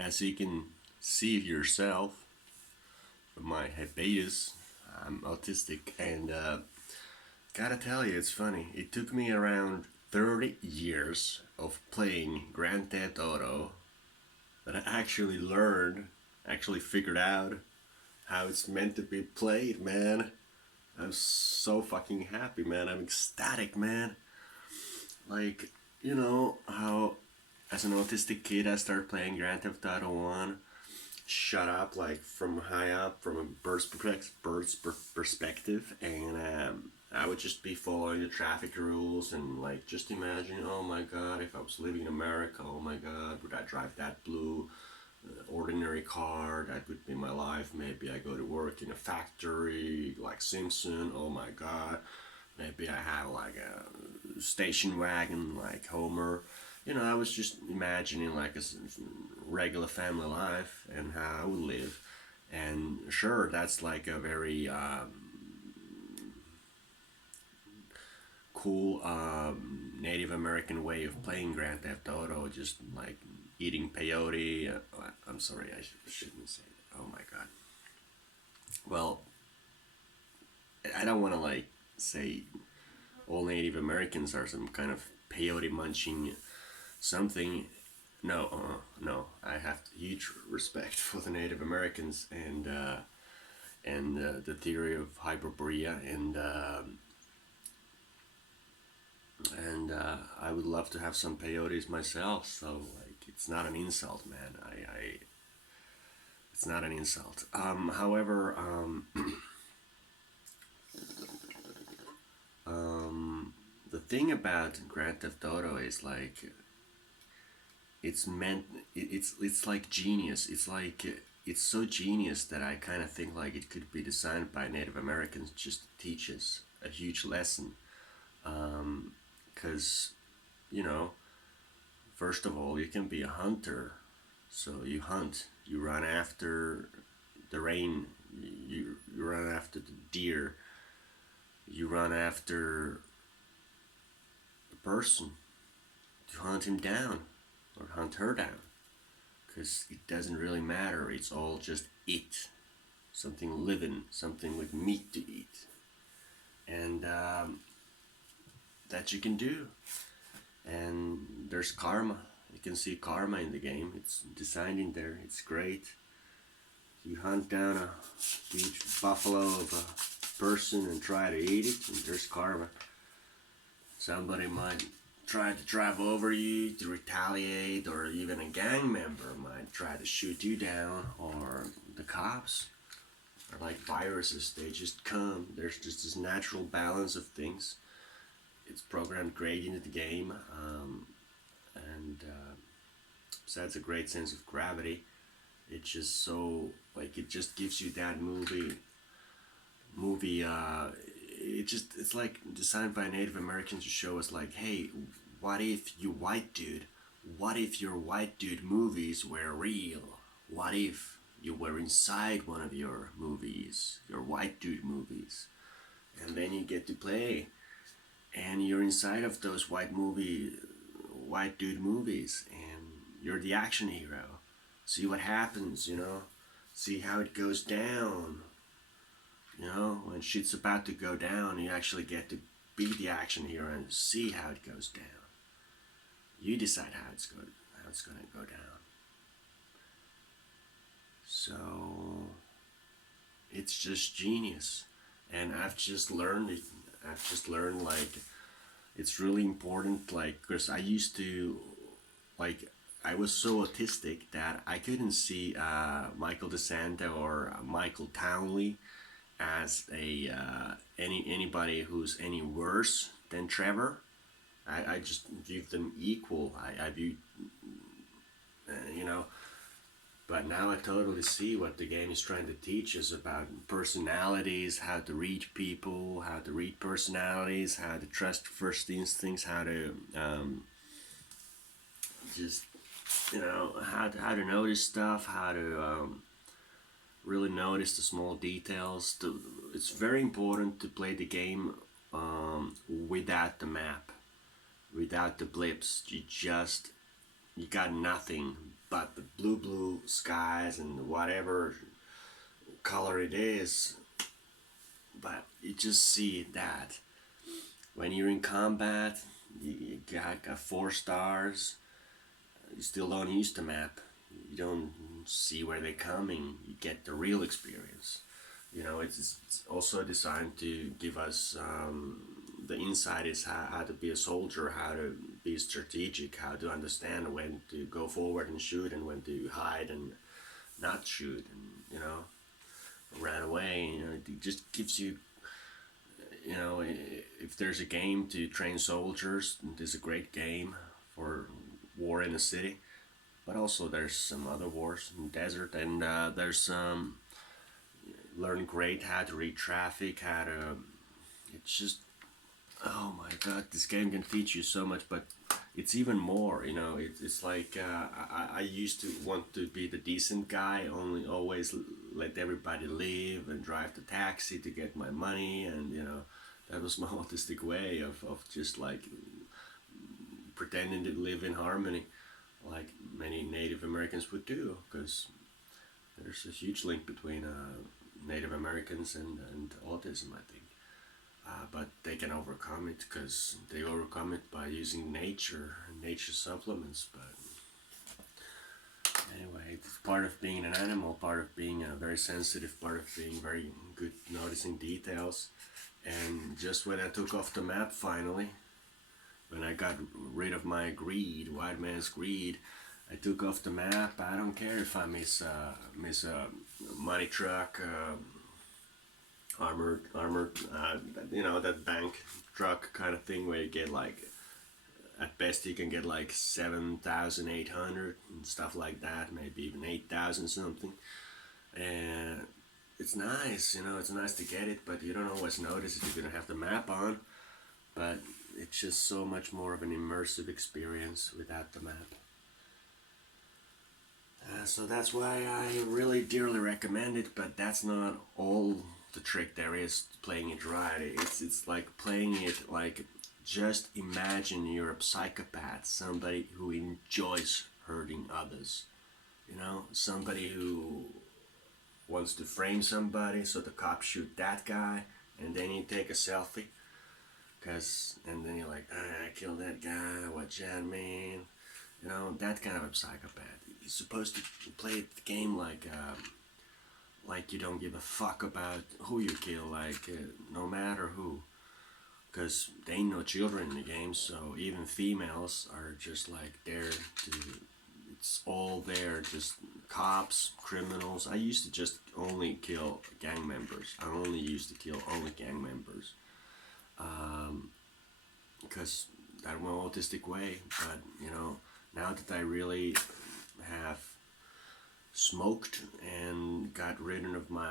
As you can see yourself from my habitus, I'm autistic, and gotta tell you, it's funny. It took me around 30 years of playing Grand Theft Auto that I actually learned, actually figured out how it's meant to be played, man. I'm so fucking happy, man. I'm ecstatic, man. Like, you know how as an autistic kid I started playing Grand Theft Auto 1, shut up like from high up from a perspective, and I would just be following the traffic rules and like just imagine, oh my god, if I was living in America, oh my god, would I drive that blue ordinary car? That would be my life. Maybe I go to work in a factory like Simpson, oh my god. Maybe I have like a station wagon like Homer. You know, I was just imagining like a regular family life and how I would live. And sure, that's like a very cool Native American way of playing Grand Theft Auto, just like eating peyote. I'm sorry, I shouldn't say that. Oh my god. Well, I don't want to like say all Native Americans are some kind of peyote munching something. No, no. I have huge respect for the Native Americans and the theory of Hyperborea, and I would love to have some peyotes myself. So like, it's not an insult, man. It's not an insult. However, the thing about Grand Theft Auto is like it's meant it's like genius. It's like it's so genius that I kind of think like it could be designed by Native Americans just to teach us a huge lesson. Because you know, first of all, you can be a hunter, so you hunt, you run after the rain, you run after the deer, you run after the person to hunt him down or hunt her down, because it doesn't really matter. It's all just it, something living, something with meat to eat, and that you can do. And there's karma. You can see karma in the game. It's designed in there. It's great. You hunt down a huge buffalo of a person and try to eat it, and there's karma. Somebody might try to drive over you to retaliate, or even a gang member might try to shoot you down, or the cops are like viruses. They just come. There's just this natural balance of things. It's programmed great into the game, and besides a great sense of gravity, it's just so like it just gives you that movie. It's like designed by Native Americans to show us like, hey, what if you white dude? What if your white dude movies were real? What if you were inside one of your movies, your white dude movies, and then you get to play and you're inside of those white dude movies, and you're the action hero. See what happens, you know. See how it goes down. You know, when shit's about to go down, you actually get to be the action hero and see how it goes down. You decide how it's gonna go down. So it's just genius, and I've just learned it. I've just learned like it's really important, like because I used to like I was so autistic that I couldn't see Michael DeSanta or Michael Townley as a anybody who's any worse than Trevor. I just view them equal. I view you know, but now I totally see what the game is trying to teach us about personalities, how to read people, how to read personalities, how to trust first instincts, how to just, you know, how to notice stuff, how to really notice the small details. It's very important to play the game without the map, without the blips. You got nothing but the blue skies and whatever color it is, but you just see that when you're in combat, you got 4 stars. You still don't use the map. You don't see where they're coming. You get the real experience. It's also designed to give us the insight is how to be a soldier, how to be strategic, how to understand when to go forward and shoot and when to hide and not shoot and run away. It just gives you, if there's a game to train soldiers, this is a great game for war in a city. But also there's some other wars in the desert, and there's learn great how to read traffic, how to. It's just, oh my god, this game can teach you so much, but it's even more. It's like I used to want to be the decent guy, only always let everybody live and drive the taxi to get my money, and that was my autistic way of just like pretending to live in harmony, like many Native Americans would do, because there's a huge link between Native Americans and autism, I think. But they can overcome it because they overcome it by using nature supplements. But anyway, it's part of being an animal, part of being very sensitive, part of being very good noticing details. And just when I took off the map finally, when I got rid of my greed, white man's greed, I took off the map. I don't care if I miss a money truck, armored, that bank truck kind of thing where you get like, at best you can get like 7,800 and stuff like that, maybe even 8,000 something. And it's nice, it's nice to get it, but you don't always notice if you're gonna have the map on. But it's just so much more of an immersive experience without the map. So that's why I really dearly recommend it, but that's not all the trick there is to playing it right. It's like playing it like, just imagine you're a psychopath, somebody who enjoys hurting others. Somebody who wants to frame somebody, so the cops shoot that guy, and then you take a selfie. And then you're like, I killed that guy, watch out, man. That kind of a psychopath. You're supposed to play the game like you don't give a fuck about who you kill, no matter who. Because there ain't no children in the game, so even females are just like there to. It's all there, just cops, criminals. I used to just only kill gang members. I only used to kill only gang members. Because that's my autistic way, but now that I really have smoked and got rid of my